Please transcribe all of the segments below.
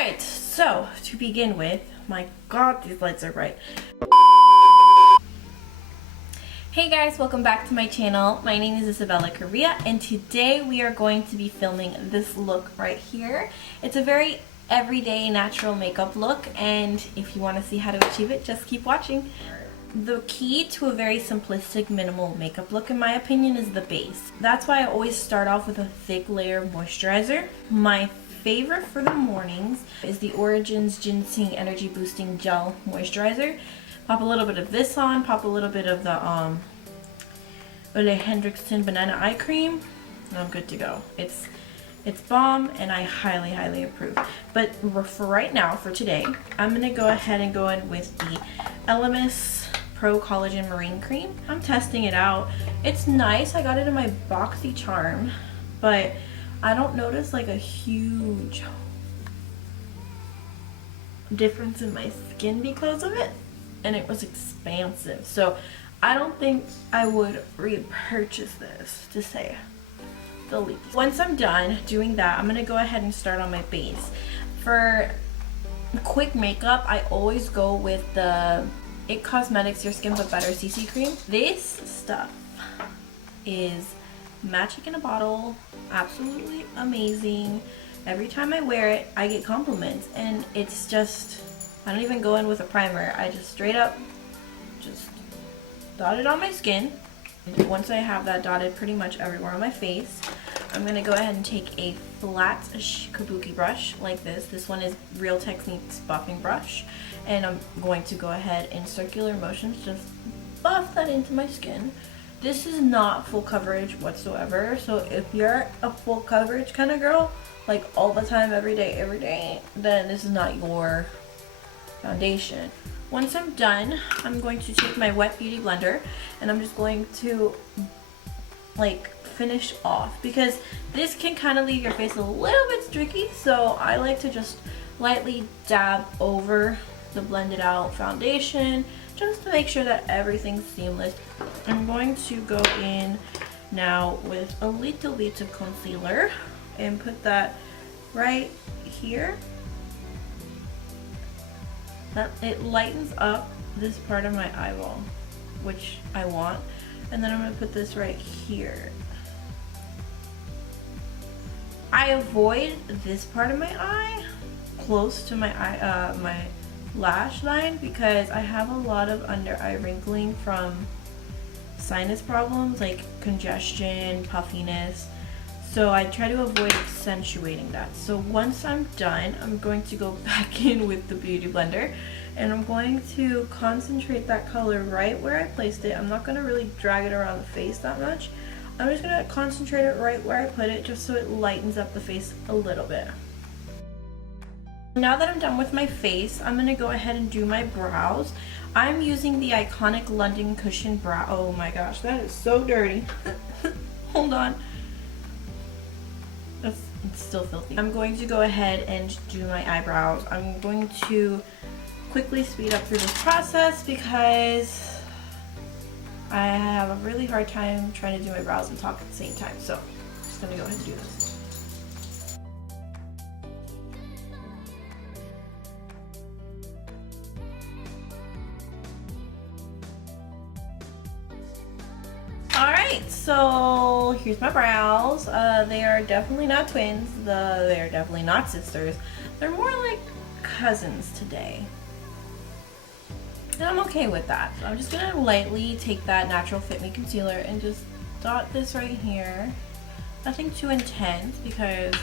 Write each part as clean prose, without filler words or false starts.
Alright, so to begin with, my god, these lights are bright. Hey guys, welcome back to my channel. My name is Isabella Correa, and today we are going to be filming this look right here. It's a very everyday natural makeup look, and if you want to see how to achieve it, just keep watching. The key to a very simplistic minimal makeup look, in my opinion, is the base. That's why I always start off with a thick layer of moisturizer. My favorite for the mornings is the Origins Ginseng Energy Boosting Gel Moisturizer. Pop a little bit of this on, pop a little bit of the Ole Henriksen Banana Eye Cream, and I'm good to go. It's bomb, and I highly approve. But for right now, for today, I'm gonna go ahead and go in with the Elemis Pro Collagen Marine Cream. I'm testing it out. It's nice. I got it in my Boxy Charm, but I don't notice like a huge difference in my skin because of it, and it was expansive. So I don't think I would repurchase this, to say the least. Once I'm done doing that, I'm gonna go ahead and start on my base. For quick makeup, I always go with the IT Cosmetics Your Skin But Better CC Cream. This stuff is magic in a bottle, absolutely amazing. Every time I wear it, I get compliments, and it's just, I don't even go in with a primer. I just straight up just dot it on my skin. And once I have that dotted pretty much everywhere on my face, I'm gonna go ahead and take a flat kabuki brush like this. This one is Real Techniques buffing brush, and I'm going to go ahead in circular motions just buff that into my skin. This is not full coverage whatsoever, so if you're a full coverage kind of girl, like all the time, every day, then this is not your foundation. Once I'm done, I'm going to take my wet beauty blender, and I'm just going to like finish off, because this can kind of leave your face a little bit streaky, so I like to just lightly dab over the blended out foundation just to make sure that everything's seamless. I'm going to go in now with a little bit of concealer and put that right here. That it lightens up this part of my eyeball, which I want, and then I'm going to put this right here. I avoid this part of my eye close to my eye, my lash line, because I have a lot of under eye wrinkling from sinus problems like congestion, puffiness, so I try to avoid accentuating that. So once I'm done, I'm going to go back in with the beauty blender, and I'm going to concentrate that color right where I placed it. I'm not going to really drag it around the face that much. I'm just going to concentrate it right where I put it, just so it lightens up the face a little bit. Now that I'm done with my face, I'm going to go ahead and do my brows. I'm using the iconic London Cushion Brow. Oh my gosh, that is so dirty. Hold on. It's still filthy. I'm going to go ahead and do my eyebrows. I'm going to quickly speed up through this process because I have a really hard time trying to do my brows and talk at the same time. So I'm just going to go ahead and do this. Alright, so here's my brows. They are definitely not twins. They are definitely not sisters. They're more like cousins today. And I'm okay with that. So I'm just going to lightly take that Natural Fit Me concealer and just dot this right here. Nothing too intense, because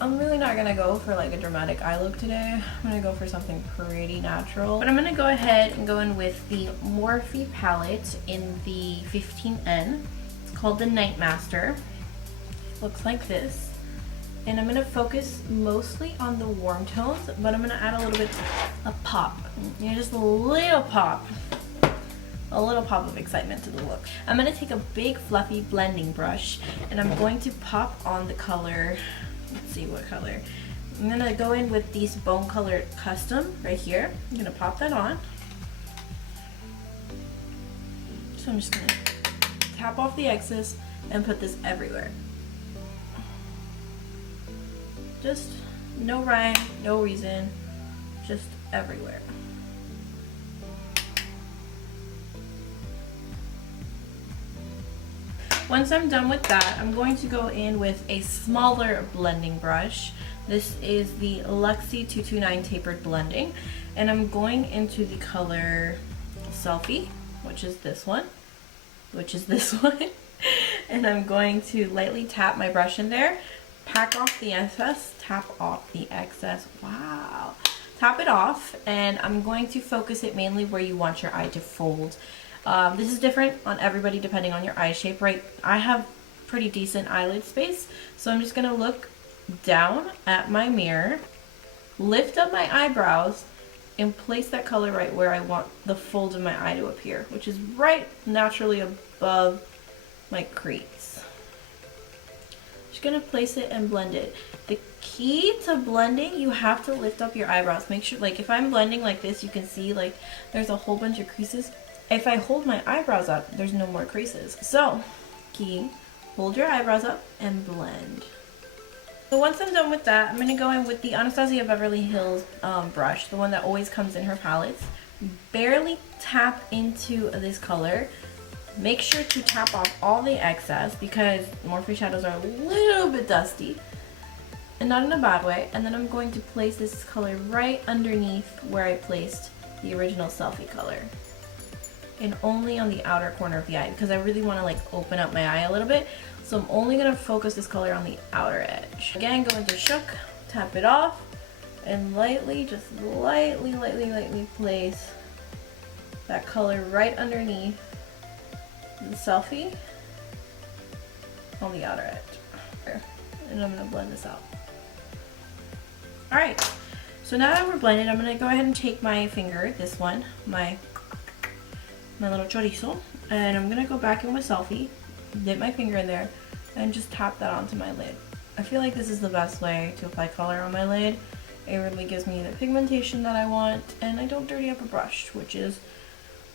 I'm really not going to go for like a dramatic eye look today. I'm going to go for something pretty natural. But I'm going to go ahead and go in with the Morphe palette in the 15N. It's called the Night Master. Looks like this. And I'm going to focus mostly on the warm tones, but I'm going to add a little bit of pop. You know, just a little pop. A little pop of excitement to the look. I'm going to take a big fluffy blending brush, and I'm going to pop on the color. Let's see what color. I'm going to go in with these Bone Colored Custom right here. I'm going to pop that on. So I'm just going to tap off the excess and put this everywhere. Just No rhyme, no reason, just everywhere. Once I'm done with that, I'm going to go in with a smaller blending brush. This is the Luxie 229 Tapered Blending, and I'm going into the color Selfie, which is this one, and I'm going to lightly tap my brush in there, pack off the excess, tap off the excess, wow, tap it off, and I'm going to focus it mainly where you want your eye to fold. This is different on everybody depending on your eye shape, right? I have pretty decent eyelid space, so I'm just gonna look down at my mirror, lift up my eyebrows, and place that color right where I want the fold of my eye to appear, which is right naturally above my crease. Just gonna place it and blend it. The key to blending, you have to lift up your eyebrows. Make sure, like if I'm blending like this, you can see like there's a whole bunch of creases. If I hold my eyebrows up, there's no more creases. So, key, hold your eyebrows up and blend. So once I'm done with that, I'm going to go in with the Anastasia Beverly Hills brush, the one that always comes in her palettes. Barely tap into this color. Make sure to tap off all the excess because Morphe shadows are a little bit dusty. And not in a bad way. And then I'm going to place this color right underneath where I placed the original Selfie color. And only on the outer corner of the eye because I really want to like open up my eye a little bit. So I'm only going to focus this color on the outer edge. Again, go into Shook, tap it off, and lightly, just lightly place that color right underneath the Selfie on the outer edge. And I'm going to blend this out. Alright, so now that we're blended, I'm going to go ahead and take my finger, this one, my little chorizo, and I'm gonna go back in with Selfie, dip my finger in there, and just tap that onto my lid. I feel like this is the best way to apply color on my lid. It really gives me the pigmentation that I want, and I don't dirty up a brush, which is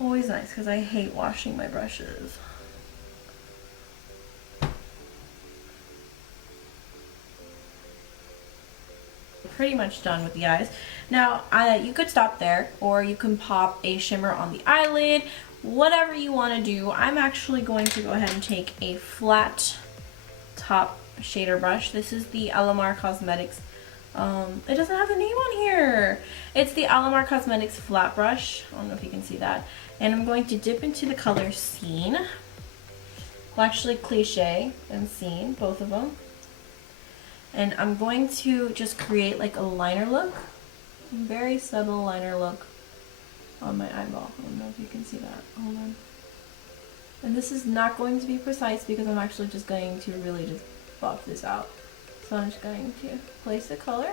always nice because I hate washing my brushes. Pretty much done with the eyes. Now, you could stop there, or you can pop a shimmer on the eyelid, whatever you want to do. I'm actually going to go ahead and take a flat top shader brush. This is the Elemis Cosmetics. It doesn't have the name on here. It's the Elemis Cosmetics flat brush. I don't know if you can see that. And I'm going to dip into the color Scene. Well, actually, Cliche and Scene, both of them. And I'm going to just create like a liner look. Very subtle liner look on my eyeball. I don't know if you can see that. Hold on. And this is not going to be precise because I'm actually just going to really just buff this out. So I'm just going to place the color.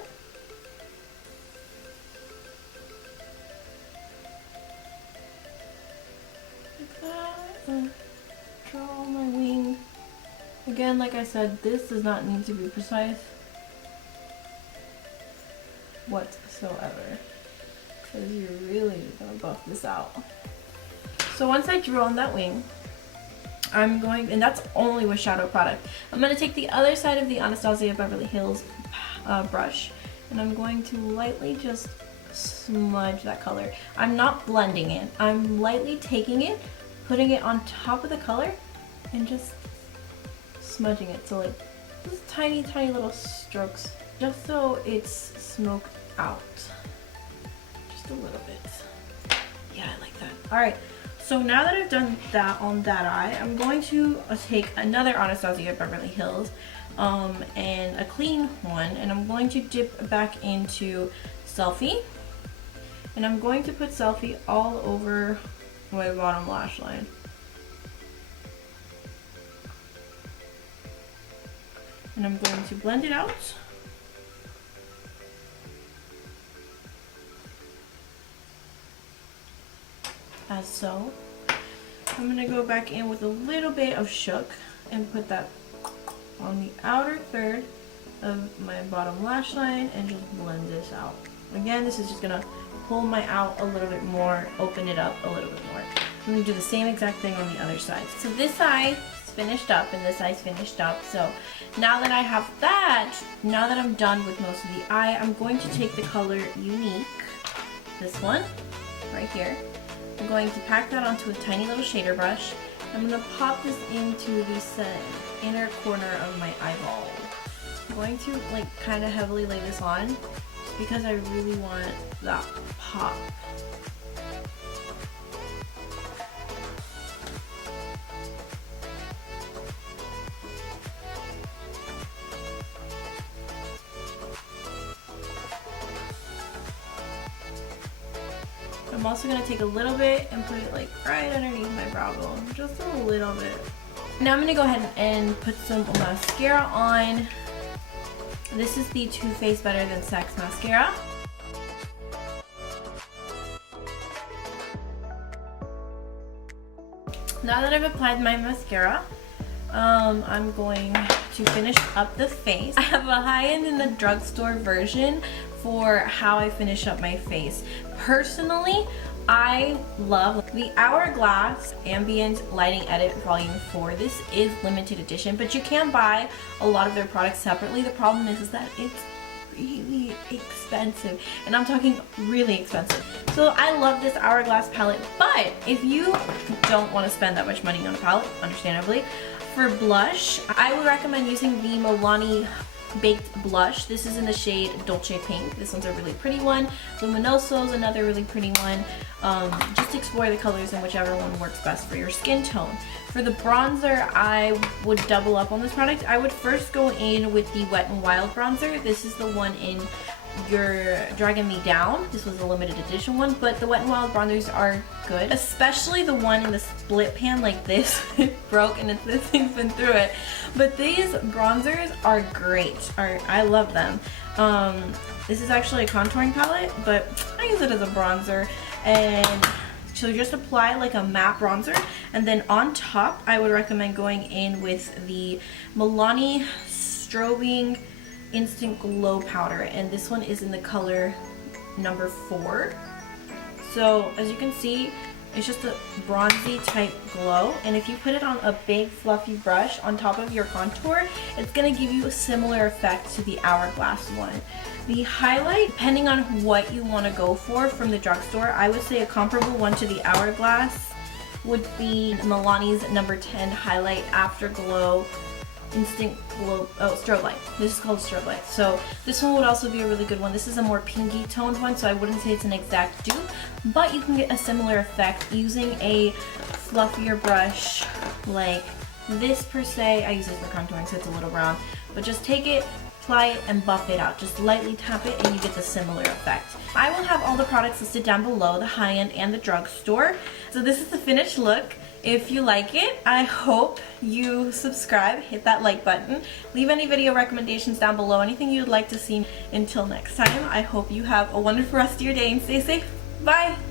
Like that. Draw my wing. Again, like I said, this does not need to be precise whatsoever, because you're really gonna buff this out. So once I drew on that wing, I'm going, and that's only with shadow product, I'm gonna take the other side of the Anastasia Beverly Hills brush, and I'm going to lightly just smudge that color. I'm not blending it, I'm lightly taking it, putting it on top of the color, and just smudging it. So like just tiny little strokes, just so it's smoked out just a little bit. Yeah, I like that. All right, so now that I've done that on that eye, I'm going to take another Anastasia Beverly Hills and a clean one, and I'm going to dip back into Selfie, and I'm going to put Selfie all over my bottom lash line. And I'm going to blend it out. As so. I'm going to go back in with a little bit of Shook and put that on the outer third of my bottom lash line and just blend this out. Again, this is just going to pull my out a little bit more, open it up a little bit more. I'm going to do the same exact thing on the other side. So this eye, finished up and this eye's finished up. So now that I have that, now that I'm done with most of the eye, I'm going to take the color Unique, this one right here. I'm going to pack that onto a tiny little shader brush. I'm going to pop this into the inner corner of my eyeball. I'm going to like kind of heavily lay this on just because I really want that pop. I'm also going to take a little bit and put it like right underneath my brow bone, just a little bit. Now I'm going to go ahead and put some mascara on. This is the Too Faced Better Than Sex mascara. Now that I've applied my mascara, I'm going to finish up the face. I have a high-end in the drugstore version for how I finish up my face. Personally, I love the Hourglass Ambient Lighting Edit Volume 4. This is limited edition, but you can buy a lot of their products separately. The problem is that it's really expensive, and I'm talking really expensive. So I love this Hourglass palette, but if you don't want to spend that much money on a palette, understandably, for blush, I would recommend using the Milani Baked Blush. This is in the shade Dolce Pink. This one's a really pretty one. Luminoso is another really pretty one. Just explore the colors and whichever one works best for your skin tone. For the bronzer, I would double up on this product. I would first go in with the Wet n Wild bronzer. This is the one in You're Dragging Me Down. This was a limited edition one, but the Wet n Wild bronzers are good, especially the one in the split pan like this. It broke and this thing's been through it, but these bronzers are great. I love them. This is actually a contouring palette, but I use it as a bronzer, and so just apply like a matte bronzer, and then on top I would recommend going in with the Milani Strobing Instant Glow Powder, and this one is in the color number 4. So as you can see, it's just a bronzy type glow, and if you put it on a big fluffy brush on top of your contour, it's going to give you a similar effect to the Hourglass one. The highlight, depending on what you want to go for from the drugstore, I would say a comparable one to the Hourglass would be Milani's number 10 Highlight Afterglow Instant Glow, Strobe Light. This is called Strobe Light. So this one would also be a really good one. This is a more pinky toned one, so I wouldn't say it's an exact dupe, but you can get a similar effect using a fluffier brush like this per se. I use this for contouring, so it's a little brown, but just take it, apply it, and buff it out. Just lightly tap it and you get the similar effect. I will have all the products listed down below, the high-end and the drugstore. So this is the finished look. If you like it, I hope you subscribe, hit that like button, leave any video recommendations down below, anything you'd like to see. Until next time, I hope you have a wonderful rest of your day and stay safe. Bye!